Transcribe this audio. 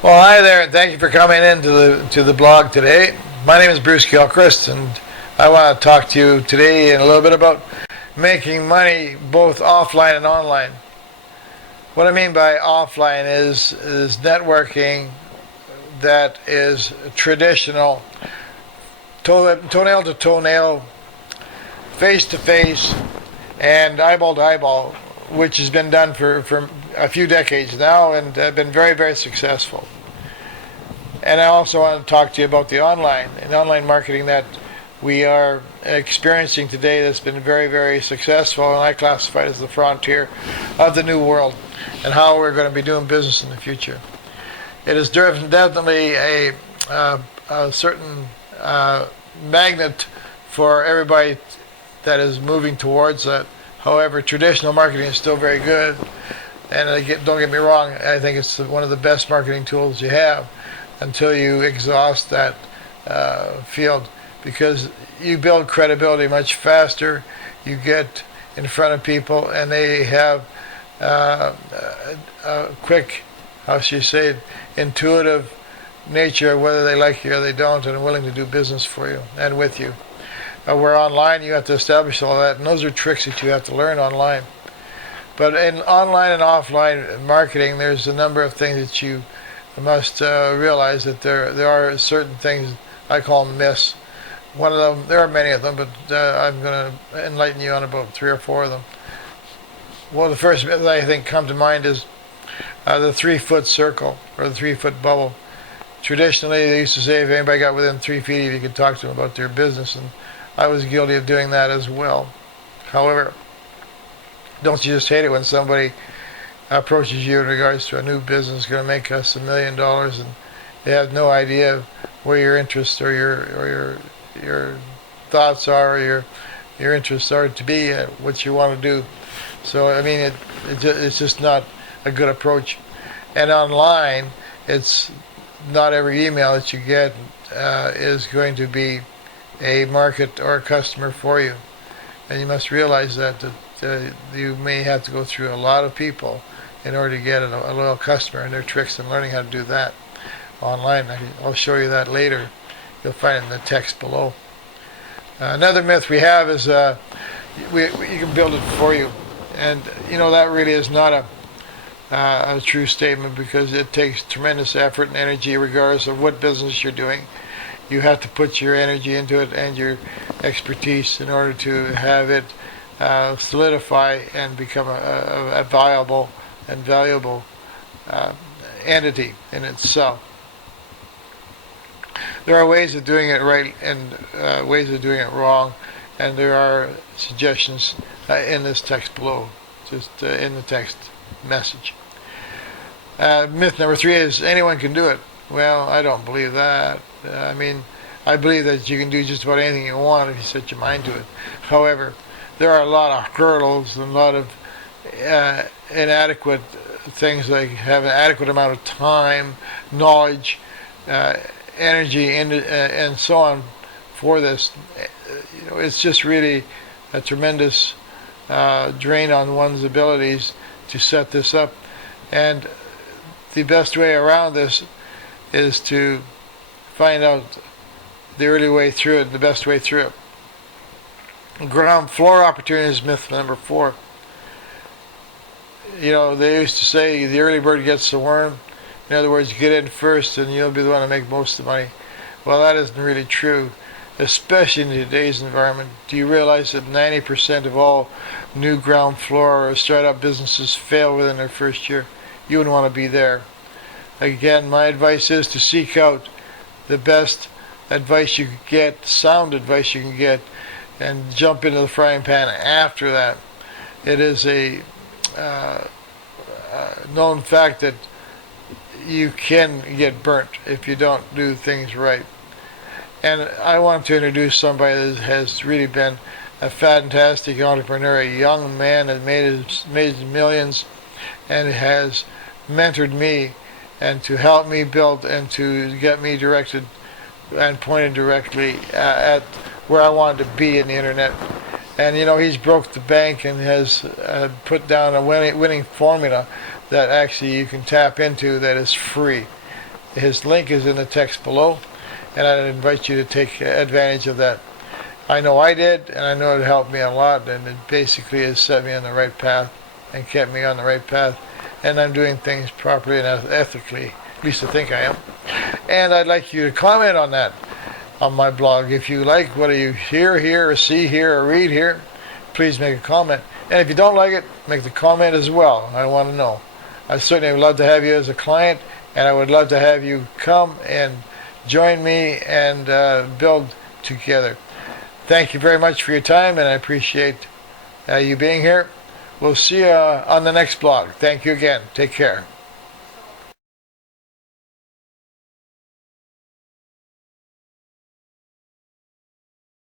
Well, hi there, and thank you for coming in to the blog today. My name is Bruce Gilchrist, and I want to talk to you today in a little bit about making money both offline and online. What I mean by offline is networking that is traditional, toenail to toenail, face to face, and eyeball to eyeball, which has been done for a few decades now and been very, very successful. And I also want to talk to you about the online marketing that we are experiencing today that's been very, very successful, and I classify it as the frontier of the new world and how we're going to be doing business in the future. It is definitely a certain magnet for everybody that is moving towards that. However, traditional marketing is still very good, and don't get me wrong, I think it's one of the best marketing tools you have until you exhaust that field, because you build credibility much faster. You get in front of people, and they have a quick, how should you say it, intuitive nature of whether they like you or they don't, and are willing to do business for you and with you. Where online, you have to establish all that, and those are tricks that you have to learn online. But in online and offline marketing, there's a number of things that you must realize that there are certain things I call myths. One of them, there are many of them, but I'm going to enlighten you on about 3 or 4 of them. Well, the first myth I think come to mind is the 3-foot circle or the 3-foot bubble. Traditionally, they used to say if anybody got within 3 feet, you could talk to them about their business, and I was guilty of doing that as well. However, don't you just hate it when somebody approaches you in regards to a new business going to make us $1 million, and they have no idea where your interests or your thoughts are, or your interests are to be, what you want to do. So I mean, it's just not a good approach. And online, it's not every email that you get is going to be a market or a customer for you, and you must realize that you may have to go through a lot of people in order to get a loyal customer, and their tricks in learning how to do that online. I'll show you that later. You'll find it in the text below. Another myth we have is you can build it for you, and that really is not a true statement, because it takes tremendous effort and energy regardless of what business you're doing. You have to put your energy into it and your expertise in order to have it solidify and become a viable and valuable entity in itself. There are ways of doing it right and ways of doing it wrong, and there are suggestions in this text below, just in the text message. Myth number 3 is anyone can do it. Well, I don't believe that. I believe that you can do just about anything you want if you set your mind to it. However, there are a lot of hurdles and a lot of inadequate things, like have an adequate amount of time, knowledge, energy, and so on for this. It's just really a tremendous drain on one's abilities to set this up. And the best way around this is to find out the early way through it, the best way through it. Ground floor opportunities, myth number 4. They used to say the early bird gets the worm. In other words, get in first and you'll be the one to make most of the money. Well, that isn't really true, especially in today's environment. Do you realize that 90% of all new ground floor or startup businesses fail within their first year? You wouldn't want to be there. Again, my advice is to seek out the best advice you can get, sound advice you can get, and jump into the frying pan after that. It is a known fact that you can get burnt if you don't do things right. And I want to introduce somebody that has really been a fantastic entrepreneur, a young man that made his millions and has mentored me and to help me build and to get me directed and pointed directly at where I wanted to be in the internet. And he's broke the bank and has put down a winning formula that actually you can tap into that is free. His link is in the text below, and I'd invite you to take advantage of that. I know I did, and I know it helped me a lot, and it basically has set me on the right path and kept me on the right path, and I'm doing things properly and ethically, at least I think I am. And I'd like you to comment on that on my blog. If you like what you hear here, or see here, or read here, please make a comment. And if you don't like it, make the comment as well. I want to know. I certainly would love to have you as a client, and I would love to have you come and join me and build together. Thank you very much for your time, and I appreciate you being here. We'll see you on the next blog. Thank you again. Take care.